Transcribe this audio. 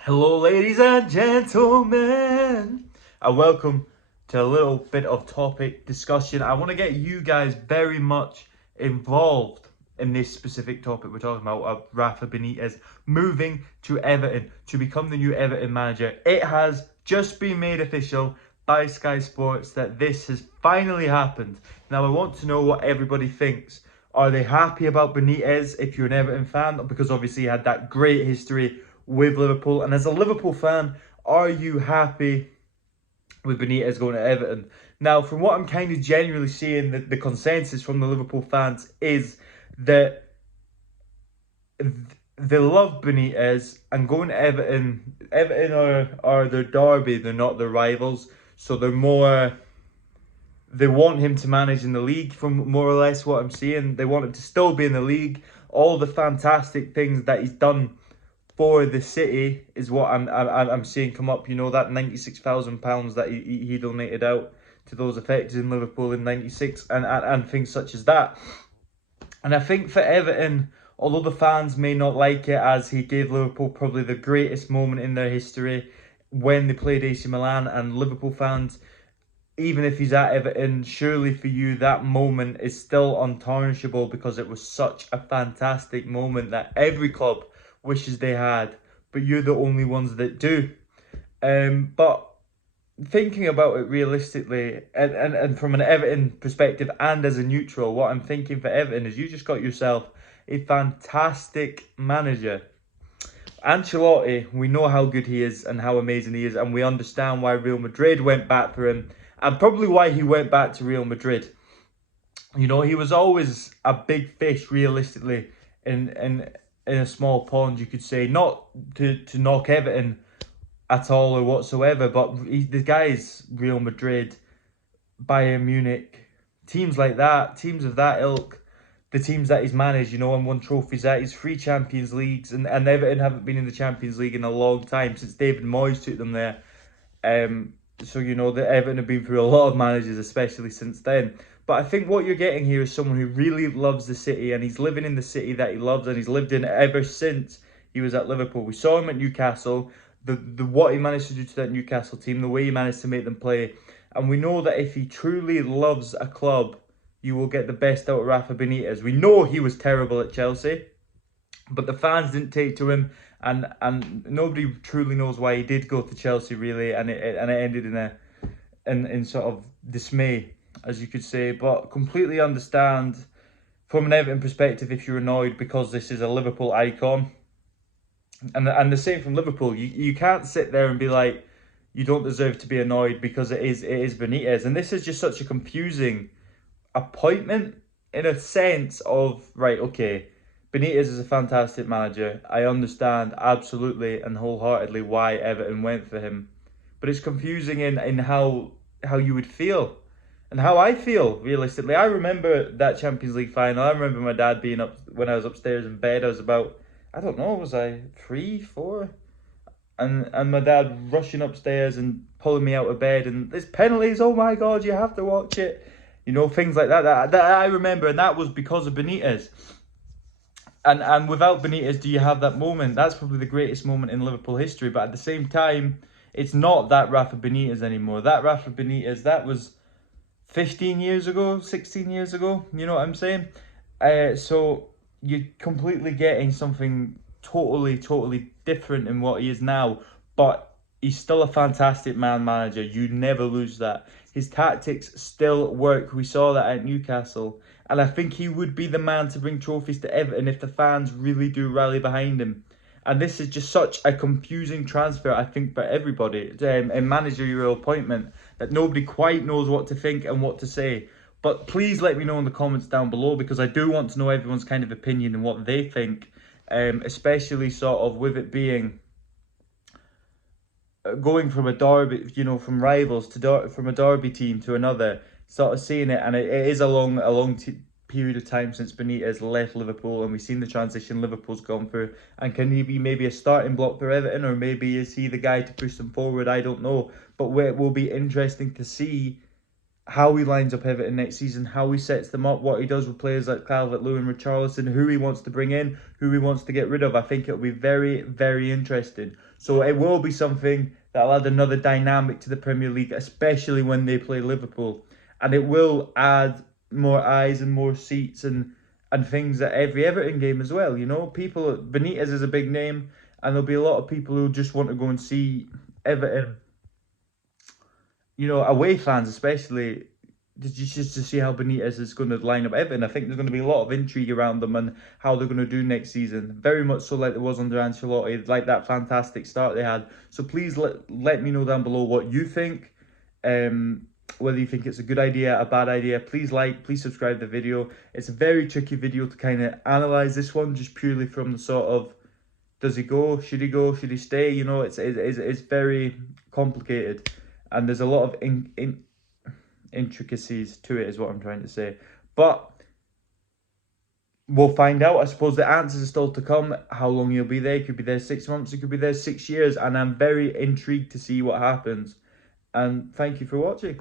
Hello, ladies and gentlemen, and welcome to a little bit of topic discussion. I want to get you guys very much involved in this specific topic we're talking about of Rafa Benitez moving to Everton to become the new Everton manager. It has just been made official by Sky Sports that this has finally happened. Now, I want to know what everybody thinks. Are they happy about Benitez if you're an Everton fan? Because obviously he had that great history with Liverpool. And as a Liverpool fan, are you happy with Benitez going to Everton? Now, from what I'm kind of genuinely seeing, the consensus from the Liverpool fans is that they love Benitez, and going to Everton. Everton are their derby, they're not their rivals. So they're more... They want him to manage in the league, from more or less what I'm seeing. They want him to still be in the league. All the fantastic things that he's done for the city is what I'm seeing come up. You know, that £96,000 that he donated out to those affected in Liverpool in '96, and things such as that. And I think for Everton, although the fans may not like it, as he gave Liverpool probably the greatest moment in their history when they played AC Milan, and Liverpool fans, even if he's at Everton, surely for you that moment is still untarnishable because it was such a fantastic moment that every club wishes they had, but you're the only ones that do. But thinking about it realistically, and from an Everton perspective and as a neutral, what I'm thinking for Everton is you just got yourself a fantastic manager. Ancelotti, we know how good he is and how amazing he is, and we understand why Real Madrid went back for him, and probably why he went back to Real Madrid. You know, he was always a big fish, realistically, in a small pond, you could say. Not to knock Everton at all or whatsoever, but the guy's Real Madrid, Bayern Munich, teams like that, teams of that ilk, the teams that he's managed, you know, and won trophies at. He's 3 Champions Leagues, and Everton haven't been in the Champions League in a long time, since David Moyes took them there. So, you know, that Everton have been through a lot of managers, especially since then. But I think what you're getting here is someone who really loves the city, and he's living in the city that he loves, and he's lived in ever since he was at Liverpool. We saw him at Newcastle, the what he managed to do to that Newcastle team, the way he managed to make them play. And we know that if he truly loves a club, you will get the best out of Rafa Benitez. We know he was terrible at Chelsea, but the fans didn't take to him, and nobody truly knows why he did go to Chelsea, really, and it ended in sort of dismay, as you could say. But completely understand from an Everton perspective if you're annoyed, because this is a Liverpool icon, and the same from Liverpool. You can't sit there and be like, you don't deserve to be annoyed, because it is Benitez, and this is just such a confusing appointment in a sense of, right, okay, Benitez is a fantastic manager. I understand absolutely and wholeheartedly why Everton went for him, but it's confusing in how you would feel and how I feel realistically. I remember that Champions League final. I remember my dad being up when I was upstairs in bed. I was about, I don't know, was I 3, 4? And my dad rushing upstairs and pulling me out of bed, and there's penalties, oh my God, you have to watch it. You know, things like that I remember, and that was because of Benitez. And without Benitez, do you have that moment? That's probably the greatest moment in Liverpool history. But at the same time, it's not that Rafa Benitez anymore. That Rafa Benitez, that was 15 years ago, 16 years ago. You know what I'm saying? So you're completely getting something totally different in what he is now. But he's still a fantastic manager. You never lose that. His tactics still work. We saw that at Newcastle. And I think he would be the man to bring trophies to Everton if the fans really do rally behind him. And this is just such a confusing transfer, I think, for everybody. A managerial appointment that nobody quite knows what to think and what to say. But please let me know in the comments down below, because I do want to know everyone's kind of opinion and what they think. Especially sort of with it being going from a derby, you know, from rivals to from a derby team to another, sort of seeing it, and it is a long period of time since Benitez left Liverpool, and we've seen the transition Liverpool's gone through. And can he be maybe a starting block for Everton, or maybe is he the guy to push them forward? I don't know, but it will be interesting to see how he lines up Everton next season, how he sets them up, what he does with players like Calvert-Lewin, Richarlison, who he wants to bring in, who he wants to get rid of. I think it'll be very, very interesting. So it will be something that'll add another dynamic to the Premier League, especially when they play Liverpool. And it will add more eyes and more seats and things at every Everton game as well. You know, people, Benitez is a big name, and there'll be a lot of people who just want to go and see Everton, away fans especially, just to see how Benitez is going to line up Everton. I think there's going to be a lot of intrigue around them and how they're going to do next season. Very much so like there was under Ancelotti, like that fantastic start they had. So please let me know down below what you think. Whether you think it's a good idea, a bad idea. Please please subscribe to the video. It's a very tricky video to kind of analyze this one, just purely from the sort of, does he go? Should he go? Should he stay? You know, it's very complicated, and there's a lot of intricacies to it, is what I'm trying to say. But we'll find out. I suppose the answers are still to come. How long he'll be there? He could be there 6 months. He could be there 6 years, and I'm very intrigued to see what happens. And thank you for watching.